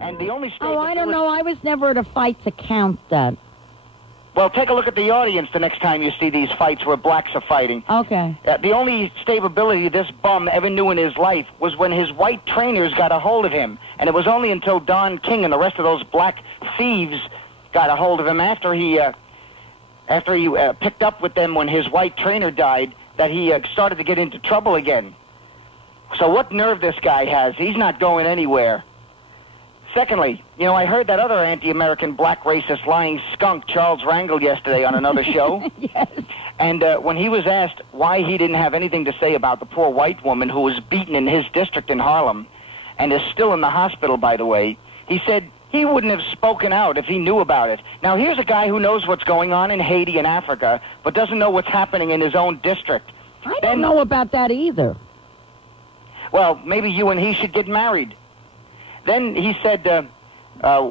And the only Oh, I don't know. I was never at a fight to count that. Well, take a look at the audience the next time you see these fights where blacks are fighting. Okay. The only stability this bum ever knew in his life was when his white trainers got a hold of him. And it was only until Don King and the rest of those black thieves got a hold of him after he picked up with them when his white trainer died that he started to get into trouble again. So what nerve this guy has. He's not going anywhere. Secondly, I heard that other anti-American black racist lying skunk, Charles Rangel, yesterday on another show. Yes. And when he was asked why he didn't have anything to say about the poor white woman who was beaten in his district in Harlem and is still in the hospital, by the way, he said he wouldn't have spoken out if he knew about it. Now, here's a guy who knows what's going on in Haiti and Africa, but doesn't know what's happening in his own district. I don't know about that either. Well, maybe you and he should get married. Then he said,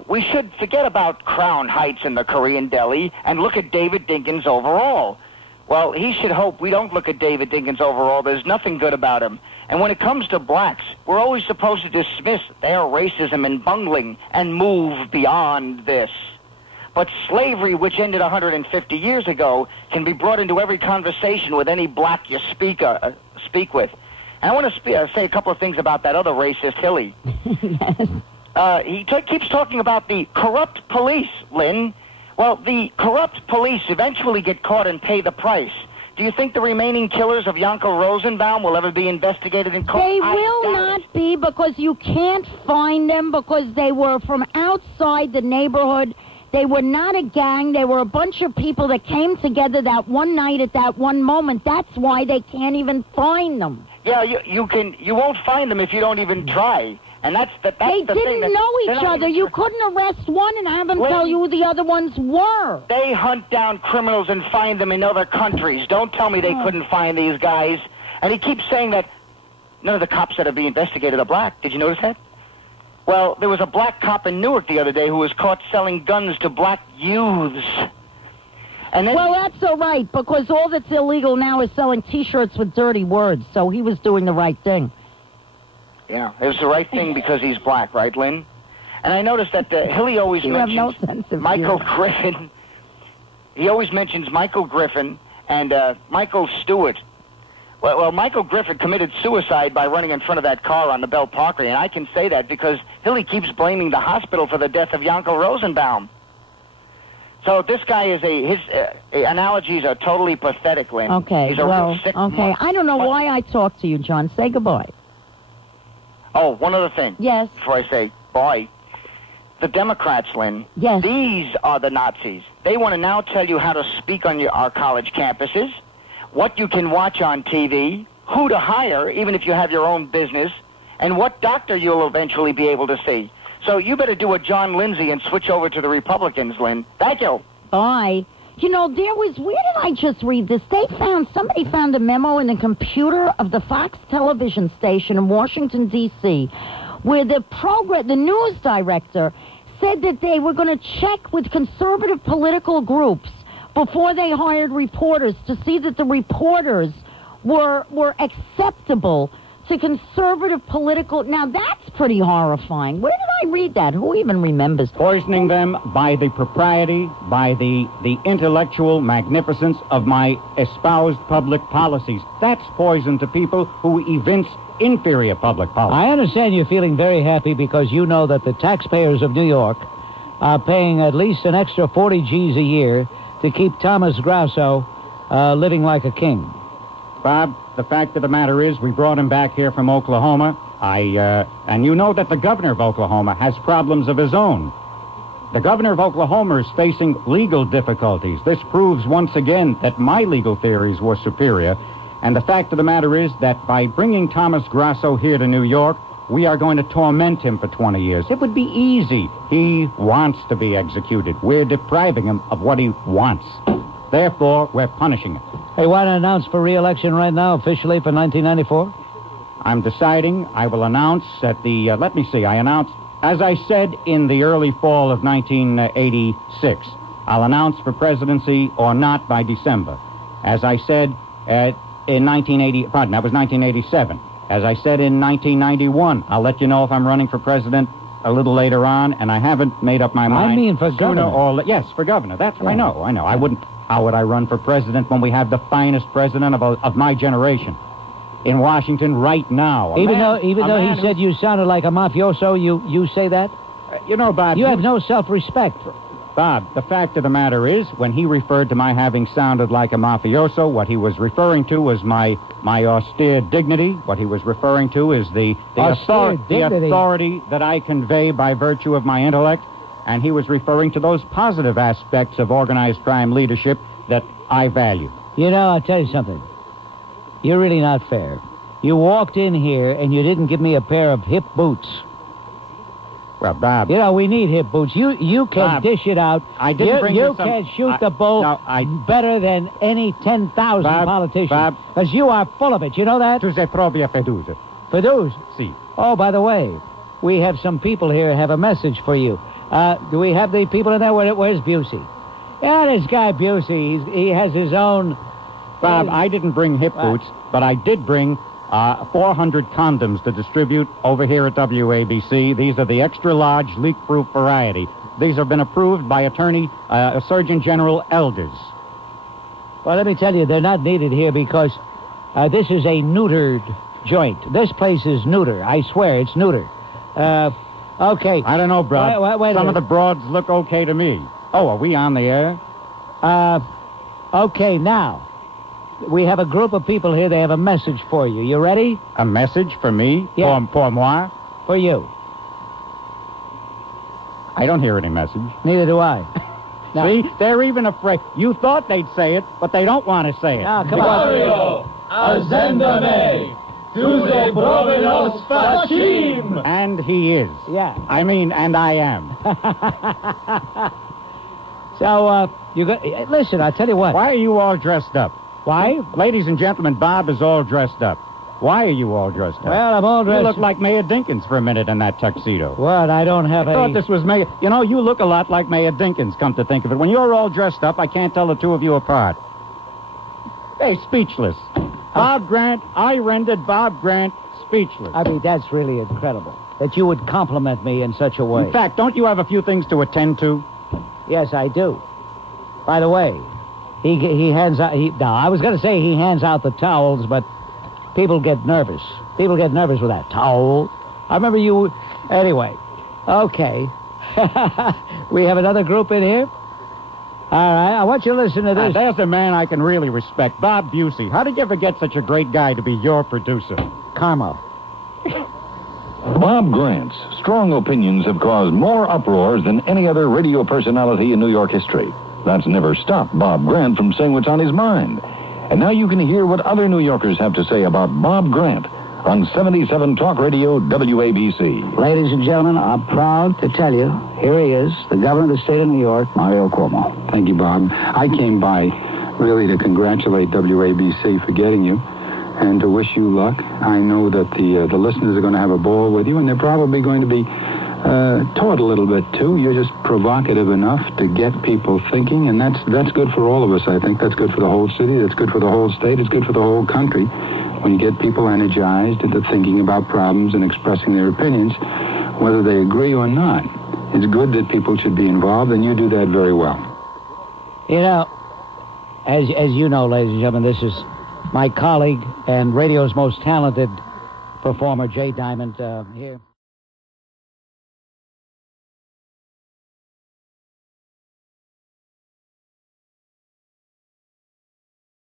we should forget about Crown Heights and the Korean Deli and look at David Dinkins overall. Well, he should hope we don't look at David Dinkins overall. There's nothing good about him. And when it comes to blacks, we're always supposed to dismiss their racism and bungling and move beyond this. But slavery, which ended 150 years ago, can be brought into every conversation with any black you speak with. And I want to say a couple of things about that other racist, Hilly. Yes. He keeps talking about the corrupt police, Lynn. Well, the corrupt police eventually get caught and pay the price. Do you think the remaining killers of Yankel Rosenbaum will ever be investigated in court? They will not be, because you can't find them, because they were from outside the neighborhood. They were not a gang. They were a bunch of people that came together that one night at that one moment. That's why they can't even find them. Yeah, you won't find them if you don't even try. And that's the thing. They didn't know each other. You couldn't arrest one and have them tell you who the other ones were. They hunt down criminals and find them in other countries. Don't tell me they couldn't find these guys. And he keeps saying that none of the cops that are being investigated are black. Did you notice that? Well, there was a black cop in Newark the other day who was caught selling guns to black youths. And then, well, that's all right, because all that's illegal now is selling T-shirts with dirty words, so he was doing the right thing. Yeah, it was the right thing because he's black, right, Lynn? And I noticed that Hilly always mentions Michael Griffin. He always mentions Michael Griffin and Michael Stewart. Well, Michael Griffin committed suicide by running in front of that car on the Bell Parkway, and I can say that because Hilly keeps blaming the hospital for the death of Yankel Rosenbaum. So this guy is his analogies are totally pathetic, Lynn. Okay, He's a real sick okay. I don't know why I talk to you, John. Say goodbye. Oh, one other thing. Yes. Before I say bye. The Democrats, Lynn. Yes. These are the Nazis. They want to now tell you how to speak on our college campuses, what you can watch on TV, who to hire, even if you have your own business, and what doctor you'll eventually be able to see. So you better do a John Lindsay and switch over to the Republicans, Lynn. Thank you. Bye. You know, where did I just read this? Somebody found a memo in the computer of the Fox television station in Washington, D.C., where the news director said that they were going to check with conservative political groups before they hired reporters to see that the reporters were acceptable to conservative political... Now, that's pretty horrifying. Where did I read that? Who even remembers? Poisoning them by the propriety, by the intellectual magnificence of my espoused public policies. That's poison to people who evince inferior public policy. I understand you're feeling very happy because you know that the taxpayers of New York are paying at least an extra 40 G's a year to keep Thomas Grasso living like a king. Bob, the fact of the matter is we brought him back here from Oklahoma. And you know that the governor of Oklahoma has problems of his own. The governor of Oklahoma is facing legal difficulties. This proves once again that my legal theories were superior. And the fact of the matter is that by bringing Thomas Grasso here to New York, we are going to torment him for 20 years. It would be easy. He wants to be executed. We're depriving him of what he wants. Therefore, we're punishing him. Hey, want to announce for re-election right now officially for 1994? I'm deciding. I will announce at the, I announced, as I said in the early fall of 1986, I'll announce for presidency or not by December. As I said that was 1987. As I said in 1991, I'll let you know if I'm running for president a little later on, and I haven't made up my mind. I mean for Sooner governor. or yes, for governor. That's Yeah. I know. I wouldn't. How would I run for president when we have the finest president of my generation in Washington right now? Even though he said you sounded like a mafioso, you say that? you know, Bob, You have no self-respect. Bob, the fact of the matter is, when he referred to my having sounded like a mafioso, what he was referring to was my austere dignity. What he was referring to is the authority that I convey by virtue of my intellect. And he was referring to those positive aspects of organized crime leadership that I value. You know, I'll tell you something. You're really not fair. You walked in here and you didn't give me a pair of hip boots. Well, Bob... You know, we need hip boots. You can Bob, dish it out. I didn't bring you you some... can shoot the bull better than any 10,000 politicians. Bob... Because you are full of it. You know that? Tu sei proprio fedusa. Fedus? Si. Oh, by the way, we have some people here have a message for you. Do we have the people in there? Where's Busey? Yeah, this guy Busey, he has his own... Bob, I didn't bring hip boots, but I did bring 400 condoms to distribute over here at WABC. These are the extra-large, leak-proof variety. These have been approved by Surgeon General Elders. Well, let me tell you, they're not needed here because this is a neutered joint. This place is neuter. I swear, it's neuter. Okay. I don't know, Bob. Wait Some of the broads look okay to me. Oh, are we on the air? Okay, now. We have a group of people here. They have a message for you. You ready? A message for me? Yeah. Pour moi? For you. I don't hear any message. Neither do I. Now, see, they're even afraid. You thought they'd say it, but they don't want to say it. Now, come on. And he is. Yeah. I mean, and I am. So, listen, I'll tell you what. Why are you all dressed up? Why? Ladies and gentlemen, Bob is all dressed up. Why are you all dressed up? Well, I'm all dressed... You look like Mayor Dinkins for a minute in that tuxedo. What? I don't have I thought this was Mayor... You know, you look a lot like Mayor Dinkins, come to think of it. When you're all dressed up, I can't tell the two of you apart. Hey, speechless. Bob Grant, I rendered Bob Grant speechless. I mean, that's really incredible. That you would compliment me in such a way. In fact, don't you have a few things to attend to? Yes, I do. By the way, he hands out... Now, I was going to say he hands out the towels, but people get nervous. People get nervous with that towel. I remember you... Anyway, okay. We have another group in here. All right, I want you to listen to this. There's a man I can really respect, Bob Busey. How did you ever get such a great guy to be your producer? Karma. Bob Grant's strong opinions have caused more uproars than any other radio personality in New York history. That's never stopped Bob Grant from saying what's on his mind. And now you can hear what other New Yorkers have to say about Bob Grant on 77 Talk Radio WABC. Ladies and gentlemen, I'm proud to tell you, here he is, the governor of the state of New York, Mario Cuomo. Thank you, Bob. I came by really to congratulate WABC for getting you and to wish you luck. I know that the listeners are going to have a ball with you, and they're probably going to be taught a little bit, too. You're just provocative enough to get people thinking, and that's good for all of us, I think. That's good for the whole city. That's good for the whole state. It's good for the whole country when you get people energized into thinking about problems and expressing their opinions, whether they agree or not. It's good that people should be involved, and you do that very well. You know, as you know, ladies and gentlemen, this is my colleague and radio's most talented performer, Jay Diamond, here.